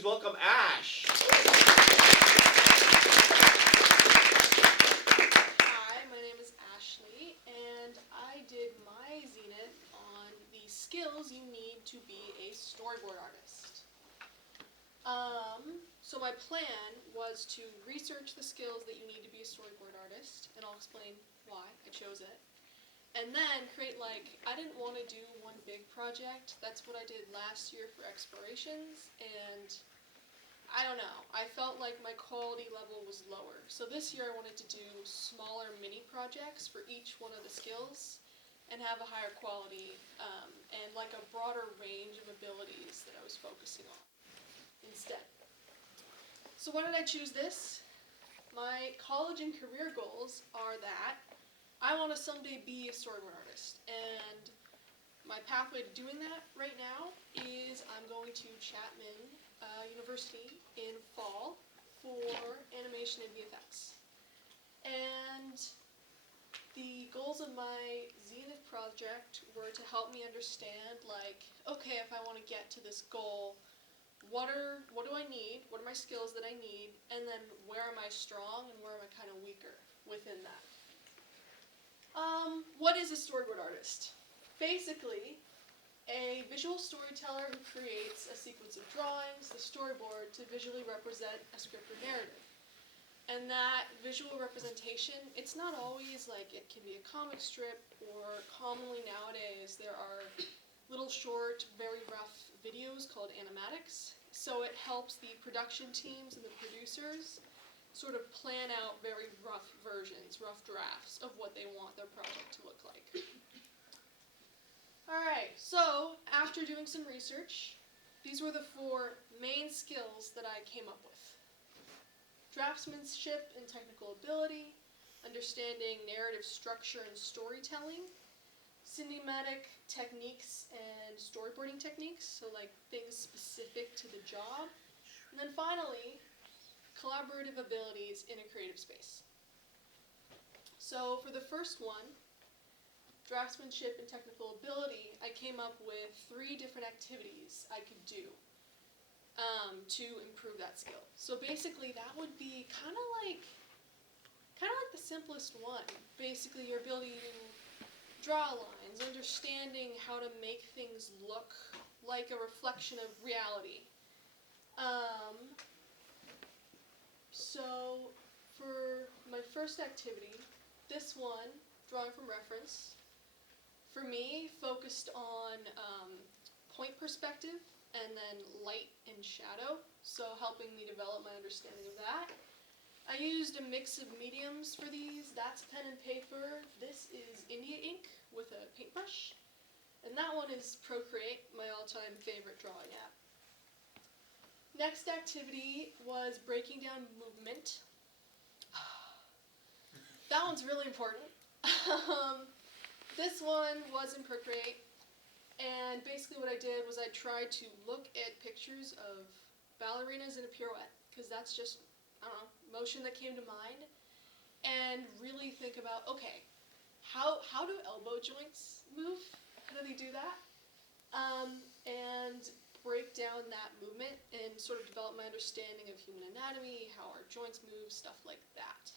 please welcome Ash. Hi, my name is Ashley, and I did my Zenith on the skills you need to be a storyboard artist. So my plan was to research the skills that you need to be a storyboard artist, and I'll explain why I chose it. And then create I didn't want to do one big project. That's what I did last year for explorations, and I don't know. I felt like my quality level was lower. So this year I wanted to do smaller mini projects for each one of the skills and have a higher quality and a broader range of abilities that I was focusing on instead. So why did I choose this? My college and career goals are that I want to someday be a storyboard artist, and my pathway to doing that right now is I'm going to Chapman University in fall for animation and VFX. And the goals of my Zenith project were to help me understand, okay, if I want to get to this goal, what do I need, what are my skills that I need, and then where am I strong and where am I kind of weaker within that. What is a storyboard artist? Basically, a visual storyteller who creates a sequence of drawings, the storyboard, to visually represent a script or narrative. And that visual representation, it's not always it can be a comic strip, or commonly nowadays there are little short, very rough videos called animatics. So it helps the production teams and the producers sort of plan out very rough versions, rough drafts of what they want their project to look like. Alright, so after doing some research, these were the 4 main skills that I came up with. Draftsmanship and technical ability, understanding narrative structure and storytelling, cinematic techniques and storyboarding techniques, so things specific to the job, and then finally, collaborative abilities in a creative space. So for the first one, draftsmanship and technical ability, I came up with 3 different activities I could do to improve that skill. So basically that would be kind of like the simplest one. Basically your ability to draw lines, understanding how to make things look like a reflection of reality. So for my first activity, this one, drawing from reference, for me focused on point perspective and then light and shadow, so helping me develop my understanding of that. I used a mix of mediums for these. That's pen and paper. This is India ink with a paintbrush. And that one is Procreate, my all-time favorite drawing app. Next activity was breaking down movement. That one's really important. This one was in Procreate, and basically what I did was I tried to look at pictures of ballerinas in a pirouette, because that's just, motion that came to mind, and really think about, okay, how do elbow joints move? How do they do that? And break down that movement and sort of develop my understanding of human anatomy, how our joints move, stuff like that.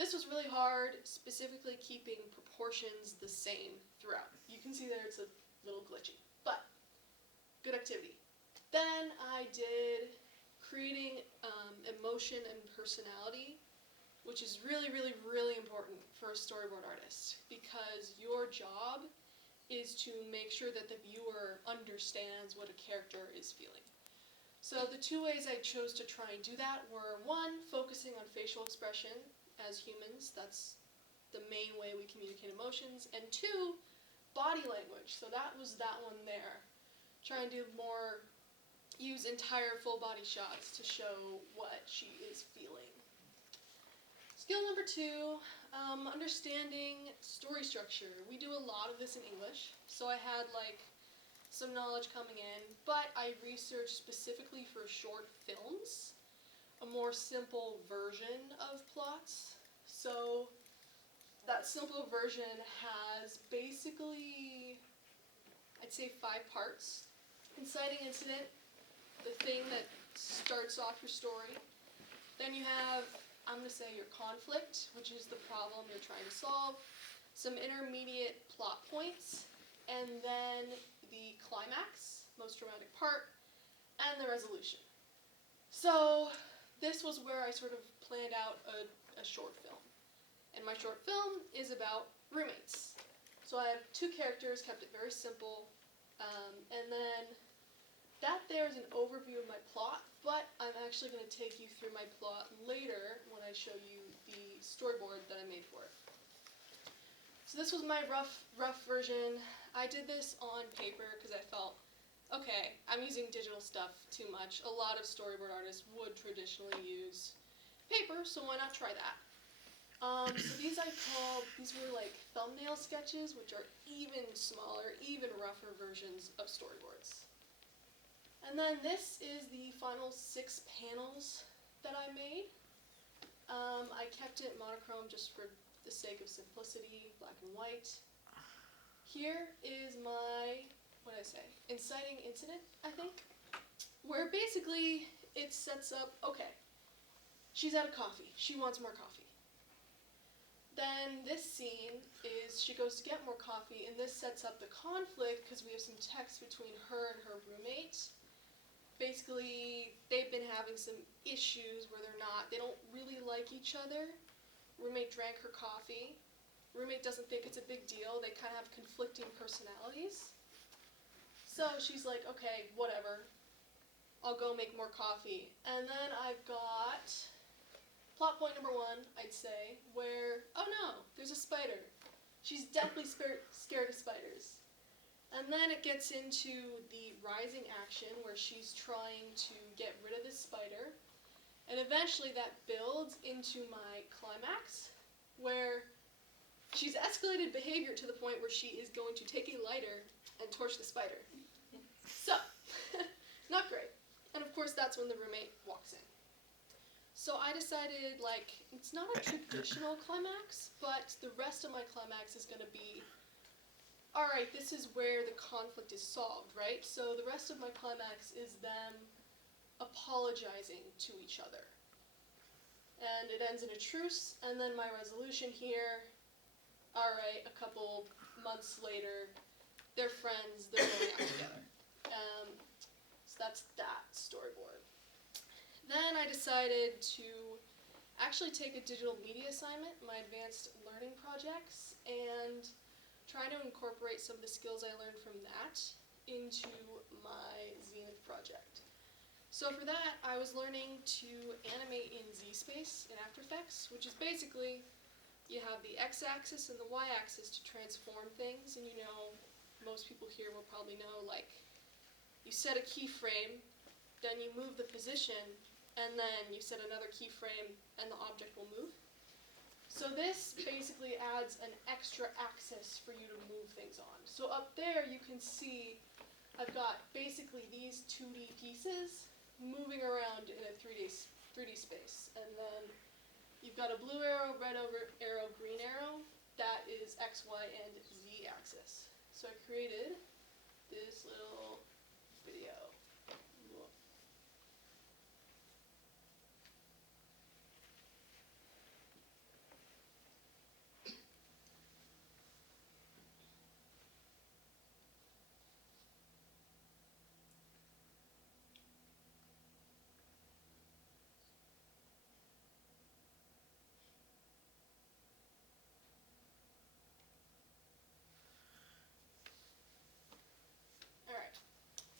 This was really hard, specifically keeping proportions the same throughout. You can see there it's a little glitchy, but good activity. Then I did creating emotion and personality, which is really, really, really important for a storyboard artist, because your job is to make sure that the viewer understands what a character is feeling. So the 2 ways I chose to try and do that were, 1, focusing on facial expression as humans. That's the main way we communicate emotions. And 2, body language. So that was that one there. Try and do more, use entire full body shots to show what she is feeling. Skill number 2, understanding story structure. We do a lot of this in English, so I had some knowledge coming in, but I researched specifically for short films, a more simple version of plots. So that simple version has basically, I'd say 5 parts. Inciting incident, the thing that starts off your story. Then you have, I'm going to say, your conflict, which is the problem you're trying to solve, some intermediate plot points, and then the climax, most dramatic part, and the resolution. So this was where I sort of planned out a short film. And my short film is about roommates. So I have two characters, kept it very simple, and then that there is an overview of my plot, but I'm actually going to take you through my plot later when I show you the storyboard that I made for it. So this was my rough version. I did this on paper because I felt, okay, I'm using digital stuff too much. A lot of storyboard artists would traditionally use paper, so why not try that? So these were like thumbnail sketches, which are even smaller, even rougher versions of storyboards. And then this is the final 6 panels that I made. I kept it monochrome just for the sake of simplicity, black and white. Here is my, what did I say, inciting incident, I think, where basically it sets up, okay, she's out of coffee, she wants more coffee. Then this scene is she goes to get more coffee, and this sets up the conflict because we have some text between her and her roommate. Basically, they've been having some issues where they don't really like each other. Roommate drank her coffee. Roommate doesn't think it's a big deal. They kind of have conflicting personalities. So she's like, okay, whatever. I'll go make more coffee. And then I've got plot point number 1, I'd say, where, oh no, there's a spider. She's deathly scared of spiders. And then it gets into the rising action where she's trying to get rid of this spider. And eventually that builds into my climax where she's escalated behavior to the point where she is going to take a lighter and torch the spider. So, not great. And of course that's when the roommate walks in. So I decided, like, it's not a traditional climax, but the rest of my climax is going to be, all right, this is where the conflict is solved, right? So the rest of my climax is them apologizing to each other. And it ends in a truce, and then my resolution here, all right, a couple months later, they're friends, they're going out together. So that's that storyboard. Then I decided to actually take a digital media assignment, my advanced learning projects, and try to incorporate some of the skills I learned from that into my Zenith project. So for that, I was learning to animate in Z-Space in After Effects, which is basically you have the X-axis and the Y-axis to transform things, and you know, most people here will probably know, like, you set a keyframe, then you move the position, and then you set another keyframe, and the object will move. So this basically adds an extra axis for you to move things on. So up there you can see I've got basically these 2D pieces moving around in a 3D space. And then you've got a blue arrow, red arrow, green arrow. That is X, Y, and Z axis. So I created this little video.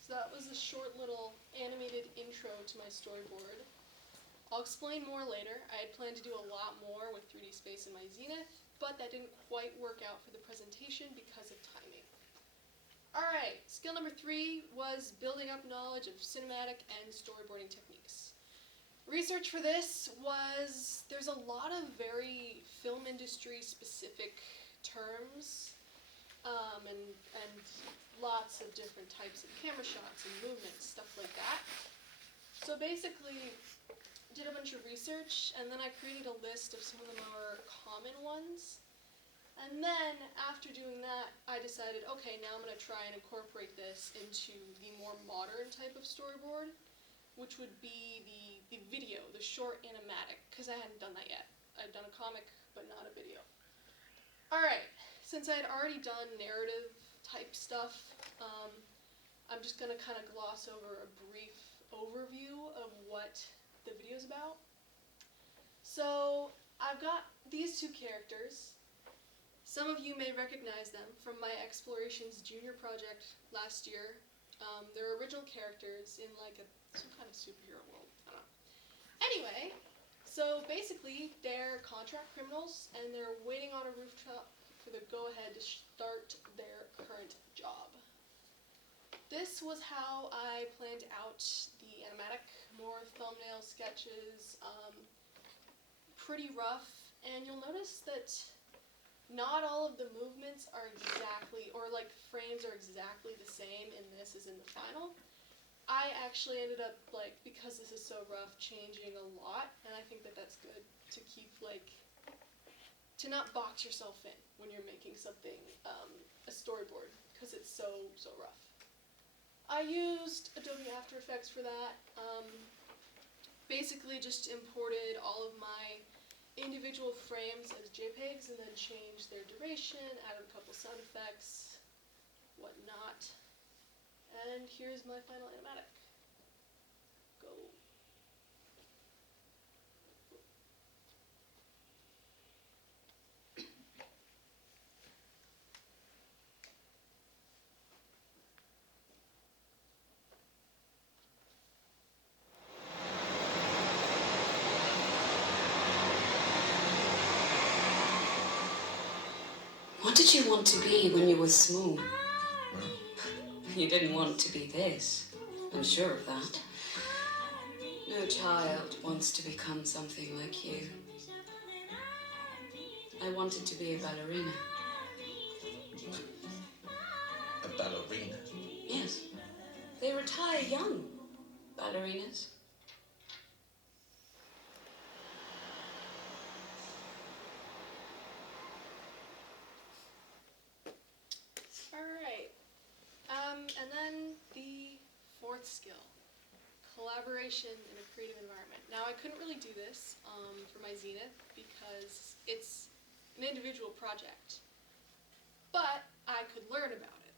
So that was a short little animated intro to my storyboard. I'll explain more later. I had planned to do a lot more with 3D space in my Zenith, but that didn't quite work out for the presentation because of timing. Alright, skill number 3 was building up knowledge of cinematic and storyboarding techniques. Research for this was, there's a lot of very film industry specific terms and lots of different types of camera shots and movements, stuff like that. So basically, did a bunch of research, and then I created a list of some of the more common ones. And then, after doing that, I decided, okay, now I'm going to try and incorporate this into the more modern type of storyboard. which would be the video, the short animatic, because I hadn't done that yet. I'd done a comic, but not a video. Alright, since I had already done narrative type stuff, I'm just going to kind of gloss over a brief overview of what the video's about. So, I've got these two characters. Some of you may recognize them from my Explorations Junior project last year. They're original characters in like some kind of superhero world. I don't know. Anyway, so basically they're contract criminals and they're waiting on a rooftop for the go-ahead to start their current job. This was how I planned out the animatic, more thumbnail sketches, pretty rough, and you'll notice that not all of the movements are exactly, or like frames are exactly the same in this as in the final. I actually ended up, like, because this is so rough, changing a lot, and I think that that's good to keep, like, to not box yourself in when you're making something, a storyboard, because it's so rough. I used Adobe After Effects for that. Basically just imported all of my individual frames as JPEGs and then changed their duration, added a couple sound effects, whatnot. And here's my final animatic. Go. What did you want to be when you were small? You didn't want to be this. I'm sure of that. No child wants to become something like you. I wanted to be a ballerina. A ballerina? Yes. They retire young, ballerinas. Alright. And then the fourth skill, collaboration in a creative environment. Now I couldn't really do this for my Zenith because it's an individual project, but I could learn about it.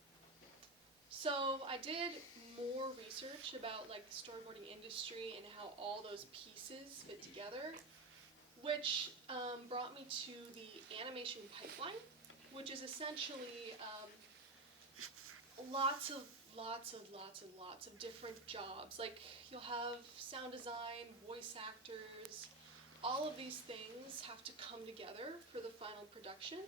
So I did more research about like the storyboarding industry and how all those pieces fit together, which brought me to the animation pipeline, which is essentially lots of different jobs. Like you'll have sound design, voice actors, all of these things have to come together for the final production.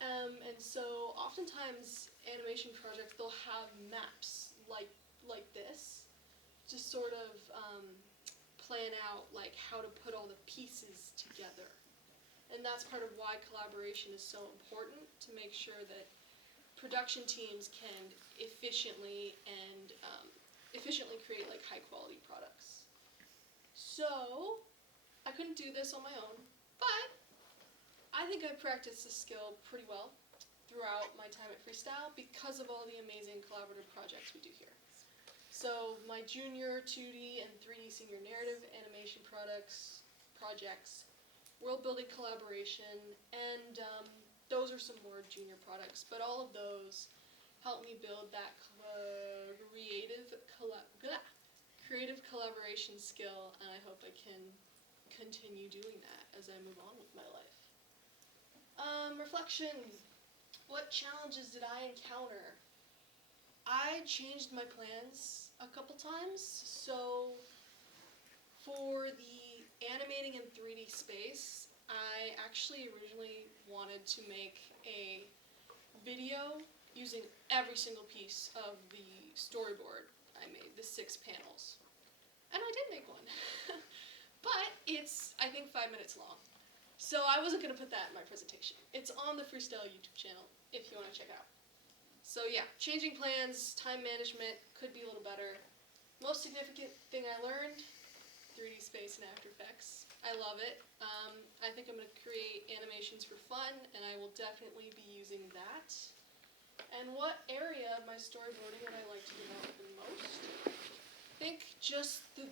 And so oftentimes animation projects, they'll have maps like this to sort of plan out like how to put all the pieces together. And that's part of why collaboration is so important, to make sure that production teams can efficiently create like high quality products. So I couldn't do this on my own, but I think I practiced this skill pretty well throughout my time at Freestyle because of all the amazing collaborative projects we do here. So my junior 2D and 3D senior narrative animation projects, world building collaboration, and those are some more junior products, but all of those help me build that creative collaboration skill, and I hope I can continue doing that as I move on with my life. Reflection. What challenges did I encounter? I changed my plans a couple times, so for the animating in 3D space, I actually originally wanted to make a video using every single piece of the storyboard I made, the 6 panels. And I did make one. But it's, I think, 5 minutes long. So I wasn't going to put that in my presentation. It's on the Freestyle YouTube channel if you want to check it out. So yeah, changing plans, time management could be a little better. Most significant thing I learned, 3D space and After Effects. I love it. I think I'm going to create animations for fun, and I will definitely be using that. And what area of my storyboarding would I like to develop the most? think just the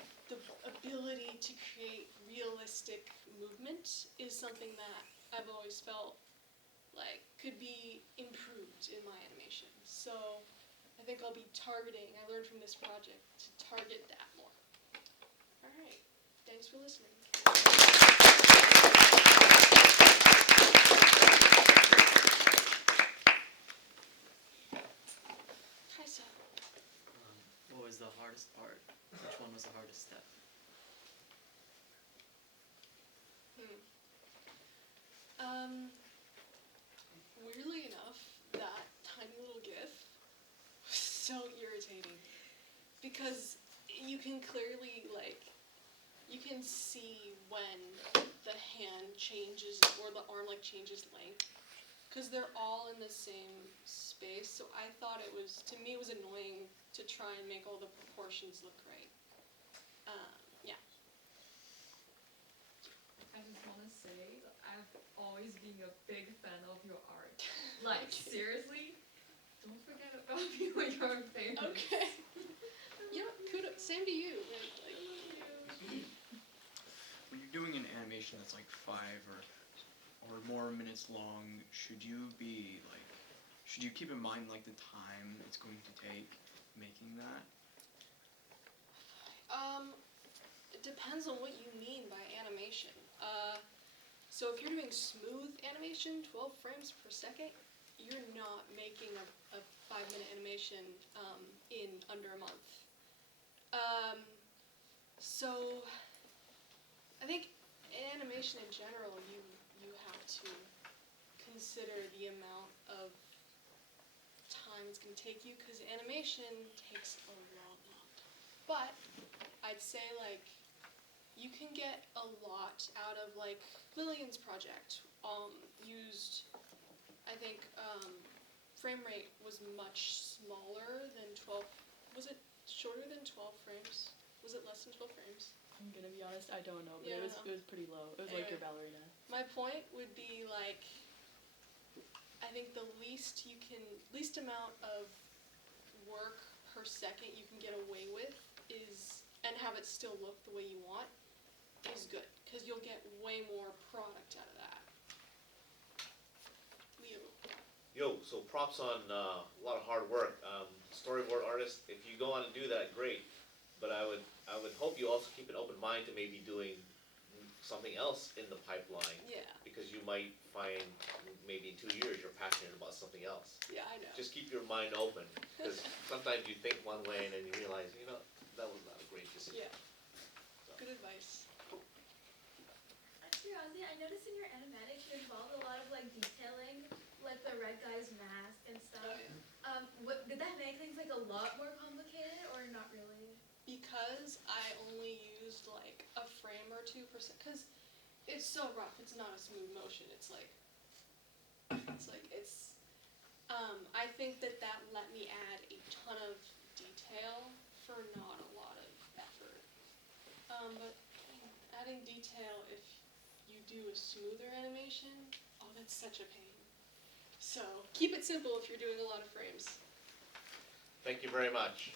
ability to create realistic movement is something that I've always felt like could be improved in my animation. So I think I'll be targeting, I learned from this project to target that more. All right, thanks for listening. Kaisa. What was the hardest part? Which one was the hardest step? Weirdly enough, that tiny little GIF was so irritating because you can clearly, like, you can see when the hand changes or the arm, like, changes length because they're all in the same space. So I thought it was, to me, it was annoying to try and make all the proportions look right. Yeah. I just want to say that I've always been a big fan of your art. Like, seriously, don't forget about me when you're famous. Okay. Yeah, kudos. Same to you. Like, When you're doing an animation that's like 5 or more minutes long, should you keep in mind like the time it's going to take making that? It depends on what you mean by animation. So if you're doing smooth animation, 12 frames per second, you're not making a 5-minute animation in under a month. So I think in animation in general, you have to consider the amount of time it's going to take you, because animation takes a long time. But I'd say, like, you can get a lot out of, like, Lillian's project used, I think, frame rate was much smaller than 12, was it shorter than 12 frames? Was it less than 12 frames? I'm gonna be honest, I don't know, but Yeah, it was pretty low. It was like your ballerina. My point would be, like, I think the least amount of work per second you can get away with is, and have it still look the way you want, is good, because you'll get way more product out of that. Leo. Yo, so props on a lot of hard work. Storyboard artist, if you go on and do that, great. But I would hope you also keep an open mind to maybe doing something else in the pipeline, Yeah, because you might find maybe in 2 years you're passionate about something else. yeah, I know. Just keep your mind open, because sometimes you think one way and then you realize, that was not a great decision. Yeah. Good advice. Out of curiosity, I noticed in your animatics you involved a lot of like detailing, like the red guy's mask and stuff. Oh, yeah. Did that make things like a lot more complicated or not really? Because I only used like a frame or 2%, because it's so rough. It's not a smooth motion. I think that let me add a ton of detail for not a lot of effort. But adding detail, if you do a smoother animation, oh, that's such a pain. So keep it simple if you're doing a lot of frames. Thank you very much.